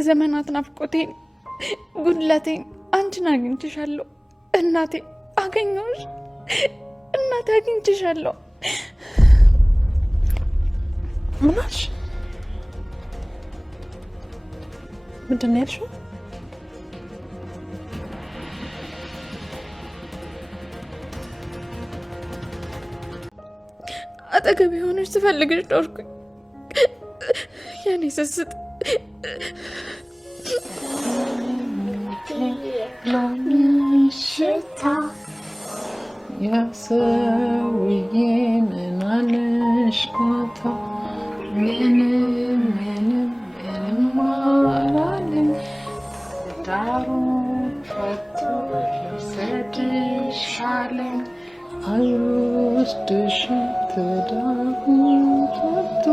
የዘመናት ናፍቆቴን ጉድለቴን አንቺን አግኝቼሻለሁ እናቴ አገኘሁሽ እናቴ አግኝቼሻለሁ ምናሽ ምንድን ነው ያልሽው? አጠገብ የሆነሽ ስፈልግሽ ኖርኩኝ የኔ ስስት ያሰውዬ ምናነሽ ማታ ምንም አላለም ዳሩ ፈቶ ሰድሻለኝ አይወስድሽም ትዳሩ ፈቶ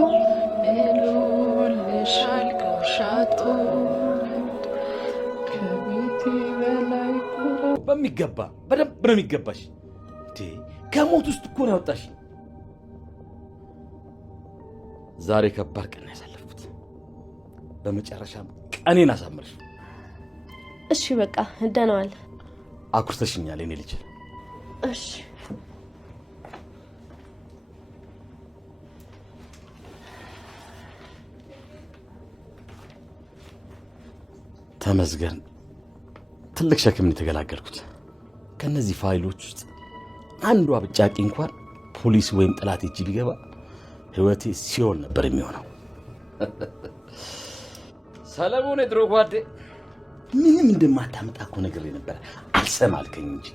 ሜሎልሻል ጋሻቶ ከቤቴ በላይ በሚገባ በደንብ ነው የሚገባሽ። ከሞት ውስጥ እኮ ነው ያወጣሽ። ዛሬ ከባድ ቀን ያሳለፍኩት፣ በመጨረሻም ቀኔን አሳምርሽ። እሺ በቃ ደህናዋል። አኩርተሽኛል የኔ ልጅ። እሺ ተመስገን፣ ትልቅ ሸክምን የተገላገልኩት። ከነዚህ ፋይሎች ውስጥ አንዷ ብጫቂ እንኳን ፖሊስ ወይም ጠላት እጅ ቢገባ ህይወቴ ሲሆን ነበር የሚሆነው። ሰለሞን የድሮ ጓዴ ምንም እንደማታመጣ እኮ ነግሬ ነበር፣ አልሰማልከኝ እንጂ።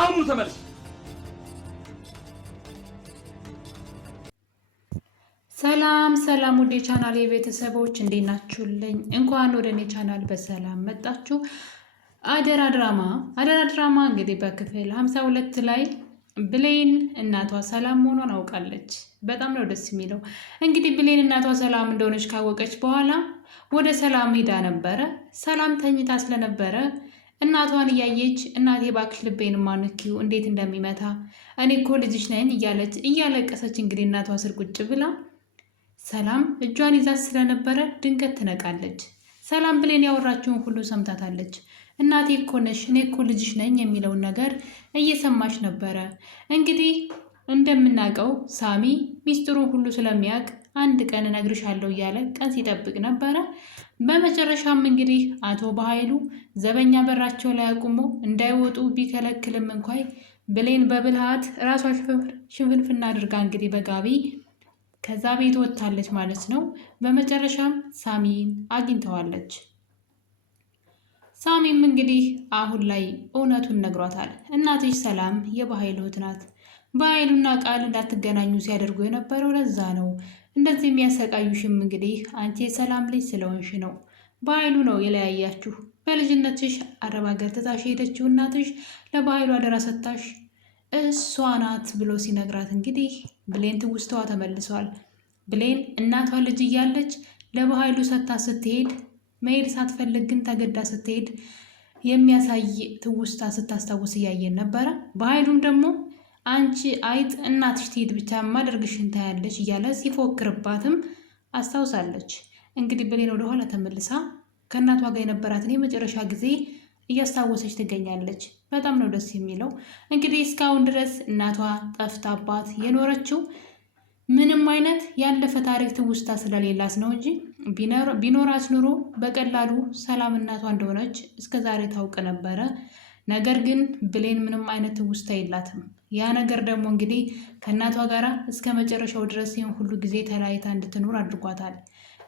አሁን ተመለሽ። ሰላም ወደ ቻናሌ ቤተሰቦች እንዴት ናችሁልኝ? እንኳን ወደ እኔ ቻናል በሰላም መጣችሁ። አደራ ድራማ እንግዲህ በክፍል 52 ላይ ብሌን እናቷ ሰላም መሆኗን አውቃለች። በጣም ነው ደስ የሚለው። እንግዲህ ብሌን እናቷ ሰላም እንደሆነች ካወቀች በኋላ ወደ ሰላም ሄዳ ነበረ። ሰላም ተኝታ ስለነበረ እናቷን እያየች እናቴ ባክሽ ልቤን ማንኪው እንዴት እንደሚመታ እኔ እኮ ልጅሽ ነኝ እያለች እያለቀሰች እንግዲህ እናቷ ስር ቁጭ ብላ ሰላም እጇን ይዛ ስለነበረ ድንገት ትነቃለች። ሰላም ብሌን ያወራችውን ሁሉ ሰምታታለች። እናቴ እኮ ነሽ እኔ እኮ ልጅሽ ነኝ የሚለውን ነገር እየሰማች ነበረ። እንግዲህ እንደምናውቀው ሳሚ ሚስጥሩን ሁሉ ስለሚያውቅ አንድ ቀን እነግርሻለሁ እያለ ቀን ሲጠብቅ ነበረ። በመጨረሻም እንግዲህ አቶ በኃይሉ ዘበኛ በራቸው ላይ አቁሞ እንዳይወጡ ቢከለክልም እንኳን ብሌን በብልሃት ራሷ ሽፍንፍና አድርጋ እንግዲህ በጋቢ ከዛ ቤት ወጥታለች ማለት ነው። በመጨረሻም ሳሚን አግኝተዋለች። ሳሚም እንግዲህ አሁን ላይ እውነቱን ነግሯታል። እናትሽ ሰላም የበኃይሉ እህት ናት። በኃይሉና ቃል እንዳትገናኙ ሲያደርጉ የነበረው ለዛ ነው። እንደዚህ የሚያሰቃዩሽም እንግዲህ አንቺ የሰላም ልጅ ስለሆንሽ ነው። በኃይሉ ነው የለያያችሁ። በልጅነትሽ አረብ ሀገር ትታሽ ሄደችው እናትሽ ለበኃይሉ አደራ ሰጥታሽ እሷ ናት ብሎ ሲነግራት እንግዲህ ብሌን ትውስተዋ ተመልሷል። ብሌን እናቷ ልጅ እያለች ለበኃይሉ ሰጥታ ስትሄድ መሄድ ሳትፈልግ ግን ተገዳ ስትሄድ የሚያሳይ ትውስታ ስታስታውስ እያየን ነበረ። በኃይሉም ደግሞ አንቺ አይጥ እናትሽ ትሄድ ብቻ ማደርግሽን ታያለች እያለ ሲፎክርባትም አስታውሳለች። እንግዲህ ብሌን ወደኋላ ተመልሳ ከእናቷ ጋር የነበራትን የመጨረሻ ጊዜ እያስታወሰች ትገኛለች። በጣም ነው ደስ የሚለው። እንግዲህ እስካሁን ድረስ እናቷ ጠፍታባት የኖረችው ምንም አይነት ያለፈ ታሪክ ትውስታ ስለሌላት ነው እንጂ ቢኖራት ኑሮ በቀላሉ ሰላም እናቷ እንደሆነች እስከዛሬ ታውቅ ነበረ። ነገር ግን ብሌን ምንም አይነት ትውስታ የላትም። ያ ነገር ደግሞ እንግዲህ ከእናቷ ጋር እስከ መጨረሻው ድረስ ይህን ሁሉ ጊዜ ተለያይታ እንድትኖር አድርጓታል።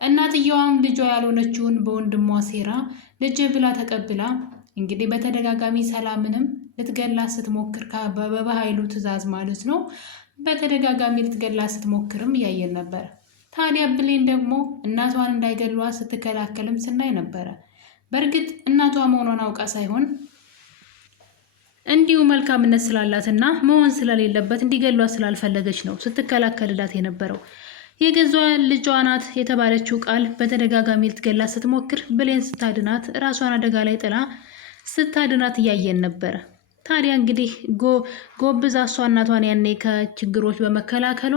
እናትየዋም ልጇ ያልሆነችውን በወንድሟ ሴራ ልጅ ብላ ተቀብላ እንግዲህ በተደጋጋሚ ሰላምንም ልትገላት ስትሞክር በበኃይሉ ትዕዛዝ ማለት ነው በተደጋጋሚ ልትገላት ስትሞክርም እያየን ነበር። ታዲያ ብሌን ደግሞ እናቷን እንዳይገሏት ስትከላከልም ስናይ ነበረ። በእርግጥ እናቷ መሆኗን አውቃ ሳይሆን እንዲሁ መልካምነት ስላላትና መሆን ስለሌለበት እንዲገሏት ስላልፈለገች ነው ስትከላከልላት የነበረው። የገዟ ልጇ ናት የተባለችው ቃል በተደጋጋሚ ልትገላት ስትሞክር ብሌን ስታድናት ራሷን አደጋ ላይ ጥላ ስታድናት እያየን ነበረ። ታዲያ እንግዲህ ጎብዛ እሷ እናቷን ያኔ ከችግሮች በመከላከሏ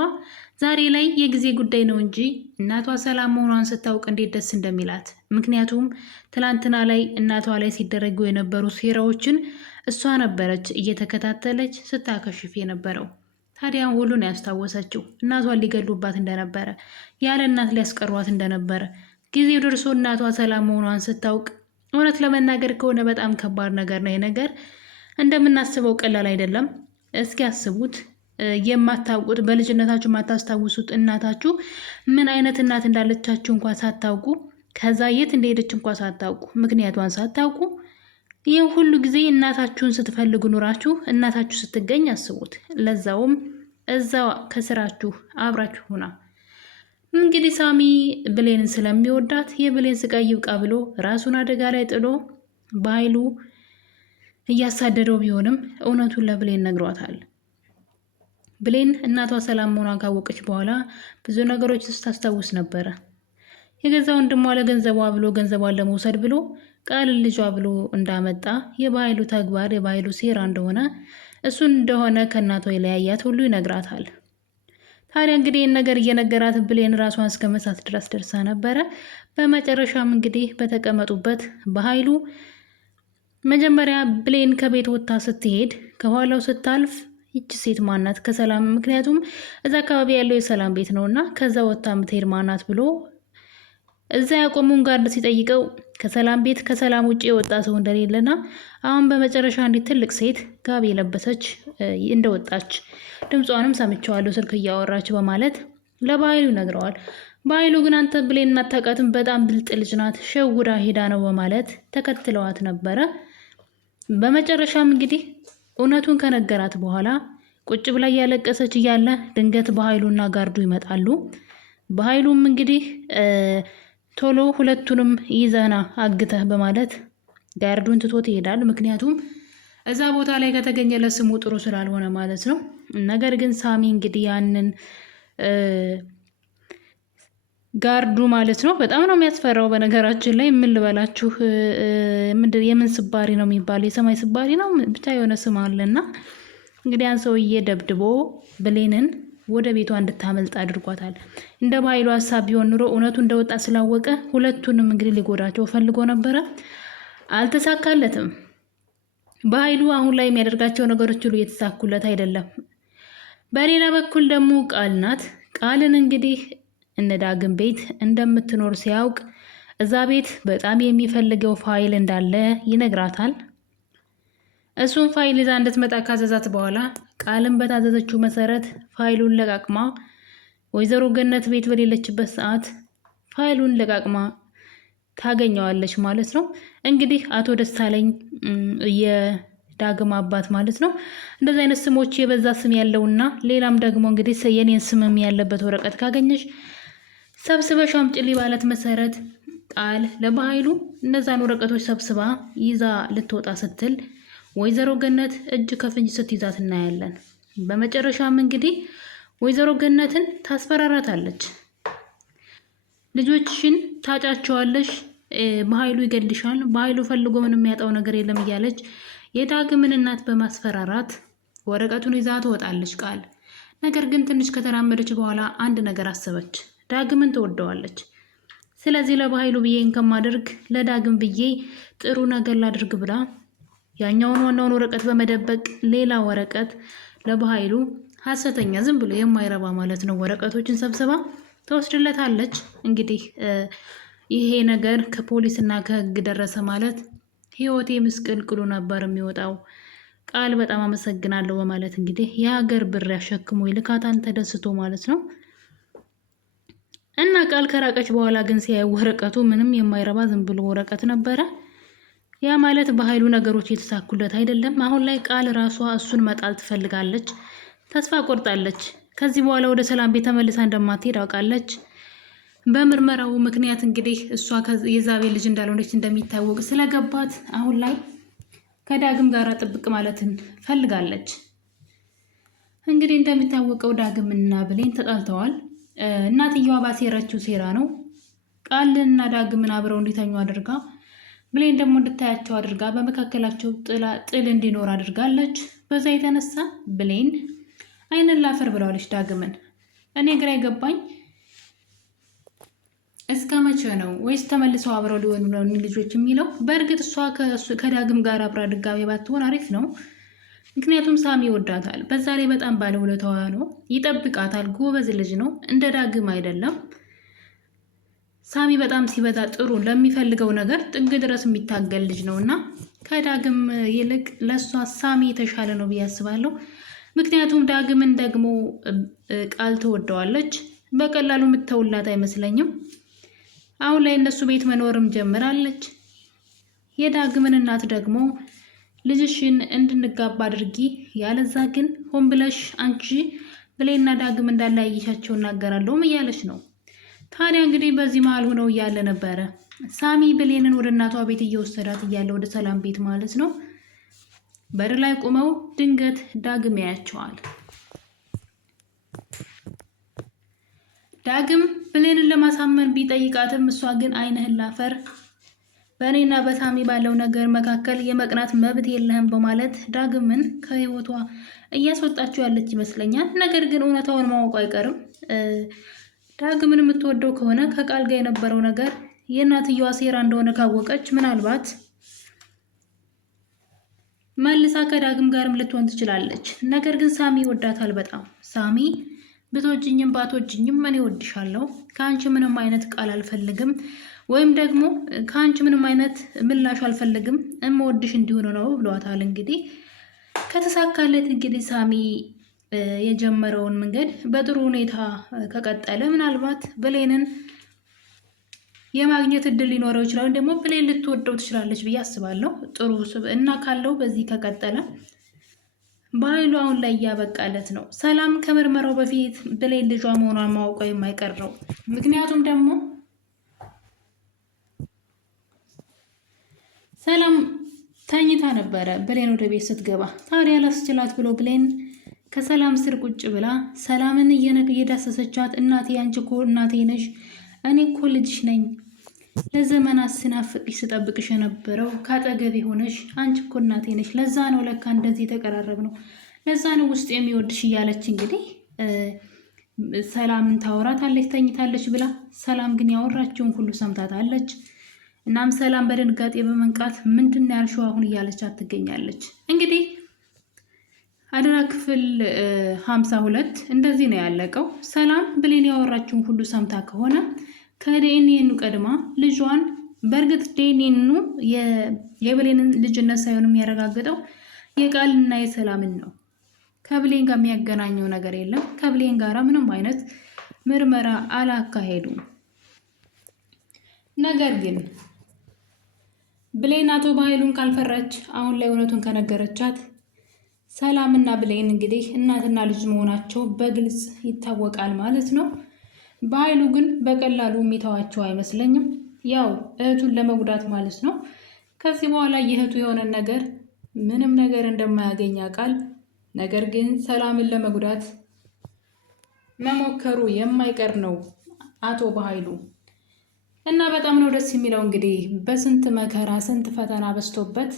ዛሬ ላይ የጊዜ ጉዳይ ነው እንጂ እናቷ ሰላም መሆኗን ስታውቅ እንዴት ደስ እንደሚላት። ምክንያቱም ትላንትና ላይ እናቷ ላይ ሲደረጉ የነበሩ ሴራዎችን እሷ ነበረች እየተከታተለች ስታከሽፍ የነበረው። ታዲያ ሁሉን ያስታወሰችው እናቷን ሊገሉባት እንደነበረ፣ ያለ እናት ሊያስቀሯት እንደነበረ፣ ጊዜው ደርሶ እናቷ ሰላም መሆኗን ስታውቅ እውነት ለመናገር ከሆነ በጣም ከባድ ነገር ነው። ነገር እንደምናስበው ቀላል አይደለም። እስኪ አስቡት፣ የማታውቁት በልጅነታችሁ የማታስታውሱት እናታችሁ ምን አይነት እናት እንዳለቻችሁ እንኳን ሳታውቁ፣ ከዛ የት እንደሄደች እንኳን ሳታውቁ፣ ምክንያቷን ሳታውቁ ይህ ሁሉ ጊዜ እናታችሁን ስትፈልጉ ኑራችሁ እናታችሁ ስትገኝ አስቡት። ለዛውም እዛው ከስራችሁ አብራችሁ ሆና። እንግዲህ ሳሚ ብሌንን ስለሚወዳት የብሌን ስቃይ ይብቃ ብሎ ራሱን አደጋ ላይ ጥሎ በኃይሉ እያሳደደው ቢሆንም እውነቱን ለብሌን ነግሯታል። ብሌን እናቷ ሰላም መሆኗን ካወቀች በኋላ ብዙ ነገሮች ስታስታውስ ነበረ። የገዛ ወንድሟ ለገንዘቧ ብሎ ገንዘቧን ለመውሰድ ብሎ ቃልን ልጇ ብሎ እንዳመጣ የበኃይሉ ተግባር የበኃይሉ ሴራ እንደሆነ እሱን እንደሆነ ከእናቷ የለያያት ሁሉ ይነግራታል። ታዲያ እንግዲህ ይህን ነገር እየነገራት ብሌን ራሷን እስከ መሳት ድረስ ደርሳ ነበረ። በመጨረሻም እንግዲህ በተቀመጡበት በኃይሉ መጀመሪያ ብሌን ከቤት ወጥታ ስትሄድ ከኋላው ስታልፍ ይቺ ሴት ማናት ከሰላም፣ ምክንያቱም እዛ አካባቢ ያለው የሰላም ቤት ነውና ከዛ ወጥታ የምትሄድ ማናት ብሎ እዛ ያቆሙን ጋርድ ሲጠይቀው ከሰላም ቤት ከሰላም ውጭ የወጣ ሰው እንደሌለና አሁን በመጨረሻ አንዲት ትልቅ ሴት ጋቢ የለበሰች እንደወጣች ድምጿንም ሰምቼዋለሁ ስልክ እያወራች በማለት ለበኃይሉ ይነግረዋል። በኃይሉ ግን አንተ ብሌን አታውቃትም፣ በጣም ብልጥ ልጅ ናት፣ ሸውዳ ሄዳ ነው በማለት ተከትለዋት ነበረ። በመጨረሻም እንግዲህ እውነቱን ከነገራት በኋላ ቁጭ ብላ እያለቀሰች እያለ ድንገት በኃይሉና ጋርዱ ይመጣሉ። በኃይሉም እንግዲህ ቶሎ ሁለቱንም ይዘና አግተህ በማለት ጋርዱን ትቶት ይሄዳል። ምክንያቱም እዛ ቦታ ላይ ከተገኘ ለስሙ ጥሩ ስላልሆነ ማለት ነው። ነገር ግን ሳሚ እንግዲህ ያንን ጋርዱ ማለት ነው በጣም ነው የሚያስፈራው። በነገራችን ላይ ምን ልበላችሁ፣ የምን ስባሪ ነው የሚባለው? የሰማይ ስባሪ ነው ብቻ የሆነ ስም አለና እንግዲህ ያን ሰውዬ ደብድቦ ብሌንን ወደ ቤቷ እንድታመልጥ አድርጓታል። እንደ በኃይሉ ሀሳብ ቢሆን ኑሮ እውነቱ እንደወጣ ስላወቀ ሁለቱንም እንግዲህ ሊጎዳቸው ፈልጎ ነበረ፣ አልተሳካለትም። በኃይሉ አሁን ላይ የሚያደርጋቸው ነገሮች ሁሉ እየተሳኩለት አይደለም። በሌላ በኩል ደግሞ ቃል ናት። ቃልን እንግዲህ እነ ዳግም ቤት እንደምትኖር ሲያውቅ እዛ ቤት በጣም የሚፈልገው ፋይል እንዳለ ይነግራታል። እሱን ፋይል ይዛ እንድትመጣ ካዘዛት በኋላ ቃልን በታዘዘችው መሰረት ፋይሉን ለቃቅማ ወይዘሮ ገነት ቤት በሌለችበት ሰዓት ፋይሉን ለቃቅማ ታገኘዋለች ማለት ነው። እንግዲህ አቶ ደሳለኝ የዳግም አባት ማለት ነው። እንደዚህ አይነት ስሞች የበዛ ስም ያለውና ሌላም ደግሞ እንግዲህ የኔን ስምም ያለበት ወረቀት ካገኘሽ ሰብስበሽ አምጪልኝ ባለት መሰረት ቃል ለበኃይሉ እነዛን ወረቀቶች ሰብስባ ይዛ ልትወጣ ስትል ወይዘሮ ገነት እጅ ከፍንጅ ስትይዛት እናያለን። በመጨረሻም እንግዲህ ወይዘሮ ገነትን ታስፈራራታለች። ልጆችሽን ታጫቸዋለሽ፣ በኃይሉ ይገልሻል፣ በኃይሉ ፈልጎ ምንም የሚያጣው ነገር የለም እያለች የዳግምን እናት በማስፈራራት ወረቀቱን ይዛ ትወጣለች ቃል። ነገር ግን ትንሽ ከተራመደች በኋላ አንድ ነገር አሰበች። ዳግምን ትወደዋለች። ስለዚህ ለበኃይሉ ብዬ ከማደርግ ለዳግም ብዬ ጥሩ ነገር ላድርግ ብላ ያኛውን ዋናውን ወረቀት በመደበቅ ሌላ ወረቀት ለበኃይሉ ሐሰተኛ ዝም ብሎ የማይረባ ማለት ነው ወረቀቶችን ሰብስባ ተወስድለታለች። እንግዲህ ይሄ ነገር ከፖሊስና ከሕግ ደረሰ ማለት ህይወቴ ምስቅልቅሉ ነበር የሚወጣው። ቃል በጣም አመሰግናለሁ በማለት እንግዲህ የሀገር ብር ያሸክሙ ይልካታን ተደስቶ ማለት ነው። እና ቃል ከራቀች በኋላ ግን ሲያዩ ወረቀቱ ምንም የማይረባ ዝም ብሎ ወረቀት ነበረ። ያ ማለት በኃይሉ ነገሮች የተሳኩለት አይደለም። አሁን ላይ ቃል ራሷ እሱን መጣል ትፈልጋለች። ተስፋ ቆርጣለች። ከዚህ በኋላ ወደ ሰላም ቤት ተመልሳ እንደማትሄድ አውቃለች። በምርመራው ምክንያት እንግዲህ እሷ የዛቤል ልጅ እንዳልሆነች እንደሚታወቅ ስለገባት አሁን ላይ ከዳግም ጋር ጥብቅ ማለትን ፈልጋለች። እንግዲህ እንደሚታወቀው ዳግምና ብሌን ተጣልተዋል። እናትየዋ ባሴረችው ሴራ ነው ቃልና ዳግምን አብረው እንዲተኙ አድርጋ ብሌን ደግሞ እንድታያቸው አድርጋ በመካከላቸው ጥል እንዲኖር አድርጋለች። በዛ የተነሳ ብሌን አይንን ላፈር ብለዋለች ዳግምን። እኔ ግራ የገባኝ እስከ መቼ ነው ወይስ ተመልሰው አብረው ሊሆኑ ነው ልጆች የሚለው? በእርግጥ እሷ ከዳግም ጋር አብራ ድጋሜ ባትሆን አሪፍ ነው። ምክንያቱም ሳሚ ይወዳታል። በዛ ላይ በጣም ባለውለታዋ ነው፣ ይጠብቃታል። ጎበዝ ልጅ ነው፣ እንደ ዳግም አይደለም። ሳሚ በጣም ሲበዛ ጥሩ፣ ለሚፈልገው ነገር ጥግ ድረስ የሚታገል ልጅ ነው እና ከዳግም ይልቅ ለእሷ ሳሚ የተሻለ ነው ብዬ አስባለሁ። ምክንያቱም ዳግምን ደግሞ ቃል ትወደዋለች፣ በቀላሉ የምትተውላት አይመስለኝም። አሁን ላይ እነሱ ቤት መኖርም ጀምራለች። የዳግምን እናት ደግሞ ልጅሽን እንድንጋባ አድርጊ፣ ያለዛ ግን ሆን ብለሽ አንቺ ብሌንና ዳግም እንዳለያይሻቸው እናገራለሁም እያለች ነው። ታዲያ እንግዲህ በዚህ መሀል ሆነው እያለ ነበረ ሳሚ ብሌንን ወደ እናቷ ቤት እየወሰዳት እያለ ወደ ሰላም ቤት ማለት ነው። በር ላይ ቆመው ድንገት ዳግም ያያቸዋል። ዳግም ብሌንን ለማሳመን ቢጠይቃትም እሷ ግን አይንህን ላፈር፣ በእኔና በሳሚ ባለው ነገር መካከል የመቅናት መብት የለህም በማለት ዳግምን ከህይወቷ እያስወጣችው ያለች ይመስለኛል። ነገር ግን እውነታውን ማወቁ አይቀርም። ዳግምን የምትወደው ከሆነ ከቃል ጋር የነበረው ነገር የእናትየዋ ሴራ እንደሆነ ካወቀች ምናልባት መልሳ ከዳግም ጋርም ልትሆን ትችላለች። ነገር ግን ሳሚ ይወዳታል በጣም። ሳሚ ብትወጂኝም ባትወጂኝም እኔ እወድሻለሁ፣ ከአንቺ ምንም አይነት ቃል አልፈልግም፣ ወይም ደግሞ ከአንቺ ምንም አይነት ምላሽ አልፈልግም፣ እምወድሽ እንዲሆነ ነው ብሏታል። እንግዲህ ከተሳካለት እንግዲህ ሳሚ የጀመረውን መንገድ በጥሩ ሁኔታ ከቀጠለ ምናልባት ብሌንን የማግኘት እድል ሊኖረው ይችላል። ደግሞ ብሌን ልትወደው ትችላለች ብዬ አስባለሁ። ጥሩ እና ካለው በዚህ ከቀጠለ በኃይሉ አሁን ላይ እያበቃለት ነው። ሰላም ከምርመራው በፊት ብሌን ልጇ መሆኗን ማወቋ የማይቀር ነው። ምክንያቱም ደግሞ ሰላም ተኝታ ነበረ ብሌን ወደ ቤት ስትገባ። ታዲያ ላስችላት ብሎ ብሌን ከሰላም ስር ቁጭ ብላ ሰላምን እየዳሰሰቻት እናቴ፣ አንቺ እኮ እናቴ ነሽ፣ እኔ እኮ ልጅሽ ነኝ፣ ለዘመናት ስናፍቅሽ ስጠብቅሽ የነበረው ካጠገቤ ሆነሽ፣ አንቺ እኮ እናቴ ነሽ፣ ለዛ ነው ለካ እንደዚህ የተቀራረብ ነው፣ ለዛ ነው ውስጥ የሚወድሽ እያለች እንግዲህ ሰላምን ታወራታለች ተኝታለች ብላ። ሰላም ግን ያወራችውን ሁሉ ሰምታታለች። እናም ሰላም በድንጋጤ በመንቃት ምንድን ነው ያልሽው አሁን እያለቻት ትገኛለች። እንግዲህ አደራ ክፍል 52 እንደዚህ ነው ያለቀው። ሰላም ብሌን ያወራችውን ሁሉ ሰምታ ከሆነ ከዲኤንኤኑ ቀድማ ልጇን፣ በእርግጥ ዲኤንኤኑ የብሌንን ልጅነት ሳይሆን የሚያረጋግጠው የቃልና የሰላምን ነው። ከብሌን ጋር የሚያገናኘው ነገር የለም። ከብሌን ጋር ምንም አይነት ምርመራ አላካሄዱም። ነገር ግን ብሌን አቶ በኃይሉን ካልፈራች አሁን ላይ እውነቱን ከነገረቻት ሰላምና ብሌን እንግዲህ እናትና ልጅ መሆናቸው በግልጽ ይታወቃል ማለት ነው። በኃይሉ ግን በቀላሉ የሚተዋቸው አይመስለኝም። ያው እህቱን ለመጉዳት ማለት ነው። ከዚህ በኋላ የእህቱ የሆነን ነገር ምንም ነገር እንደማያገኝ ያውቃል። ነገር ግን ሰላምን ለመጉዳት መሞከሩ የማይቀር ነው አቶ በኃይሉ እና በጣም ነው ደስ የሚለው። እንግዲህ በስንት መከራ ስንት ፈተና በዝቶበት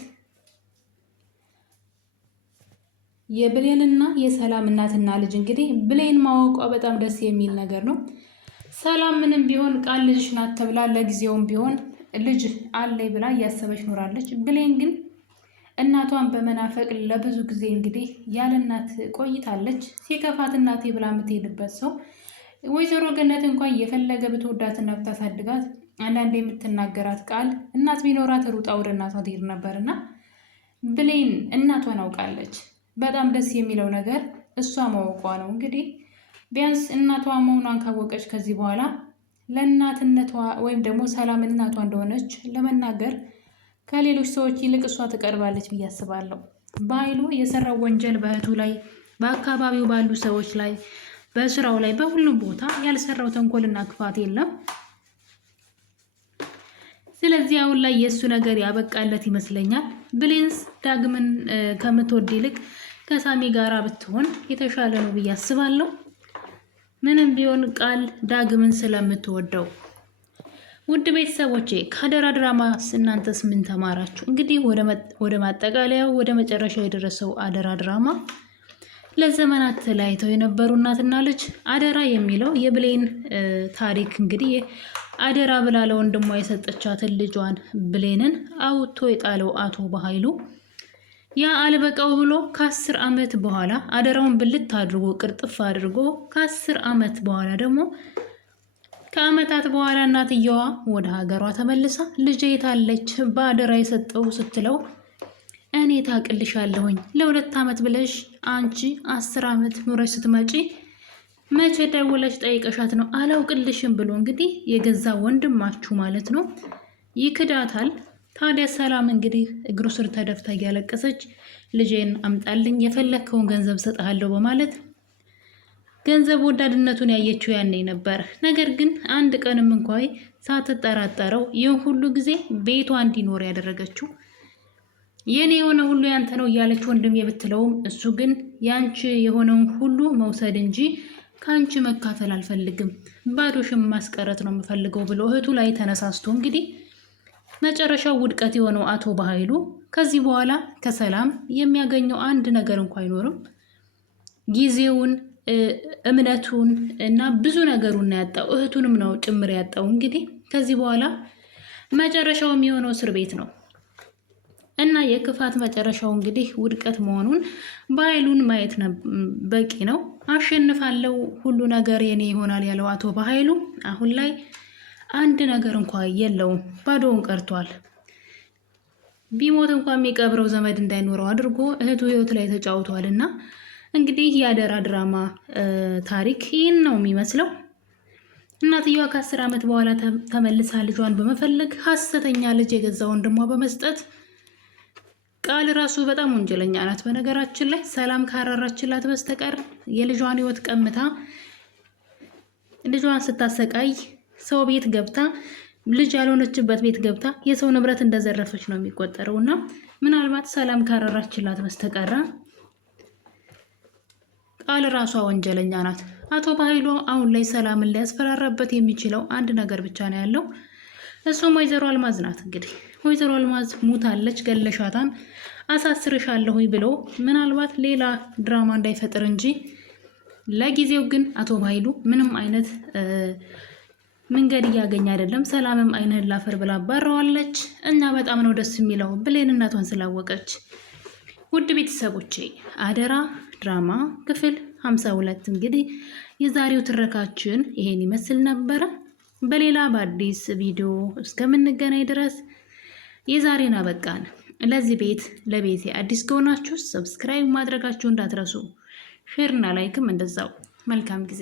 የብሌንና የሰላም እናትና ልጅ እንግዲህ ብሌን ማወቋ በጣም ደስ የሚል ነገር ነው። ሰላም ምንም ቢሆን ቃል ልጅሽ ናት ተብላ ለጊዜውም ቢሆን ልጅ አለኝ ብላ እያሰበች ኖራለች። ብሌን ግን እናቷን በመናፈቅ ለብዙ ጊዜ እንግዲህ ያለ እናት ቆይታለች። ሲከፋት እናቴ ብላ የምትሄድበት ሰው ወይዘሮ ገነት እንኳን የፈለገ ብትወዳትና ብታሳድጋት አንዳንዴ የምትናገራት ቃል እናት ቢኖራት ሩጣ ወደ እናቷ ትሄድ ነበርና ብሌን እናቷን አውቃለች። በጣም ደስ የሚለው ነገር እሷ ማወቋ ነው። እንግዲህ ቢያንስ እናቷ መሆኗን ካወቀች ከዚህ በኋላ ለእናትነቷ ወይም ደግሞ ሰላም እናቷ እንደሆነች ለመናገር ከሌሎች ሰዎች ይልቅ እሷ ትቀርባለች ብዬ አስባለሁ። በኃይሉ የሰራው ወንጀል በእህቱ ላይ፣ በአካባቢው ባሉ ሰዎች ላይ፣ በስራው ላይ በሁሉም ቦታ ያልሰራው ተንኮልና ክፋት የለም። ስለዚህ አሁን ላይ የእሱ ነገር ያበቃለት ይመስለኛል። ብሌንስ ዳግምን ከምትወድ ይልቅ ከሳሚ ጋራ ብትሆን የተሻለ ነው ብዬ አስባለሁ። ምንም ቢሆን ቃል ዳግምን ስለምትወደው። ውድ ቤተሰቦቼ ከአደራ ድራማስ እናንተስ ምን ተማራችሁ? እንግዲህ ወደ ማጠቃለያው ወደ መጨረሻ የደረሰው አደራ ድራማ ለዘመናት ተለያይተው የነበሩ እናትና ልጅ አደራ የሚለው የብሌን ታሪክ እንግዲህ አደራ ብላ ለወንድሟ የሰጠቻትን ልጇን ብሌንን አውጥቶ የጣለው አቶ በኃይሉ ያ አልበቃው ብሎ ከ10 ዓመት በኋላ አደራውን ብልት አድርጎ ቅርጥፍ አድርጎ ከ10 ዓመት በኋላ ደግሞ ከዓመታት በኋላ እናትየዋ ወደ ሀገሯ ተመልሳ ልጄ የታለች በአደራ የሰጠው ስትለው እኔ ታቅልሻለሁኝ ለ2 ዓመት ብለሽ አንቺ 10 ዓመት ኑረሽ ስትመጪ መቼ ደውለሽ ጠይቀሻት ነው አላውቅልሽም ብሎ እንግዲህ የገዛ ወንድማችሁ ማለት ነው ይክዳታል። ታዲያ ሰላም እንግዲህ እግሩ ስር ተደፍታ እያለቀሰች ልጄን አምጣልኝ የፈለከውን ገንዘብ ሰጥሃለሁ በማለት ገንዘብ ወዳድነቱን ያየችው ያኔ ነበር። ነገር ግን አንድ ቀንም እንኳን ሳትጠራጠረው ይህን ሁሉ ጊዜ ቤቷ እንዲኖር ያደረገችው የኔ የሆነ ሁሉ ያንተ ነው እያለች ወንድም የብትለውም እሱ ግን ያንቺ የሆነውን ሁሉ መውሰድ እንጂ ከአንቺ መካፈል አልፈልግም፣ ባዶሽም ማስቀረት ነው የምፈልገው ብሎ እህቱ ላይ ተነሳስቶ እንግዲህ መጨረሻው ውድቀት የሆነው አቶ በኃይሉ ከዚህ በኋላ ከሰላም የሚያገኘው አንድ ነገር እንኳን አይኖርም። ጊዜውን፣ እምነቱን እና ብዙ ነገሩን ያጣው እህቱንም ነው ጭምር ያጣው። እንግዲህ ከዚህ በኋላ መጨረሻው የሚሆነው እስር ቤት ነው እና የክፋት መጨረሻው እንግዲህ ውድቀት መሆኑን በኃይሉን ማየት በቂ ነው። አሸንፋለሁ፣ ሁሉ ነገር የኔ ይሆናል ያለው አቶ በኃይሉ አሁን ላይ አንድ ነገር እንኳን የለውም፣ ባዶውን ቀርቷል። ቢሞት እንኳን የሚቀብረው ዘመድ እንዳይኖረው አድርጎ እህቱ ህይወት ላይ ተጫውቷል። እና እንግዲህ የአደራ ድራማ ታሪክ ይህን ነው የሚመስለው። እናትየዋ ከ10 ዓመት በኋላ ተመልሳ ልጇን በመፈለግ ሀሰተኛ ልጅ የገዛ ወንድሟ በመስጠት ቃል ራሱ በጣም ወንጀለኛ ናት። በነገራችን ላይ ሰላም ካራራችላት በስተቀር የልጇን ህይወት ቀምታ ልጇን ስታሰቃይ ሰው ቤት ገብታ ልጅ ያልሆነችበት ቤት ገብታ የሰው ንብረት እንደዘረፈች ነው የሚቆጠረው። እና ምናልባት ሰላም ካራራችላት በስተቀር ቃል ራሷ ወንጀለኛ ናት። አቶ በኃይሉ አሁን ላይ ሰላምን ሊያስፈራራበት የሚችለው አንድ ነገር ብቻ ነው ያለው፣ እሱም ወይዘሮ አልማዝ ናት። እንግዲህ ወይዘሮ አልማዝ ሙታለች፣ ገለሻታን አሳስርሻለሁ ብሎ ምናልባት ሌላ ድራማ እንዳይፈጥር እንጂ ለጊዜው ግን አቶ በኃይሉ ምንም አይነት መንገድ እያገኘ አይደለም። ሰላምም አይንህን ላፈር ብላ ባረዋለች እና በጣም ነው ደስ የሚለው ብሌን እናቷን ስላወቀች። ውድ ቤተሰቦቼ አደራ ድራማ ክፍል 52 እንግዲህ የዛሬው ትረካችን ይሄን ይመስል ነበረ። በሌላ በአዲስ ቪዲዮ እስከምንገናኝ ድረስ የዛሬን አበቃን። ለዚህ ቤት ለቤቴ አዲስ ከሆናችሁ ሰብስክራይብ ማድረጋችሁ እንዳትረሱ፣ ሼርና ላይክም እንደዛው። መልካም ጊዜ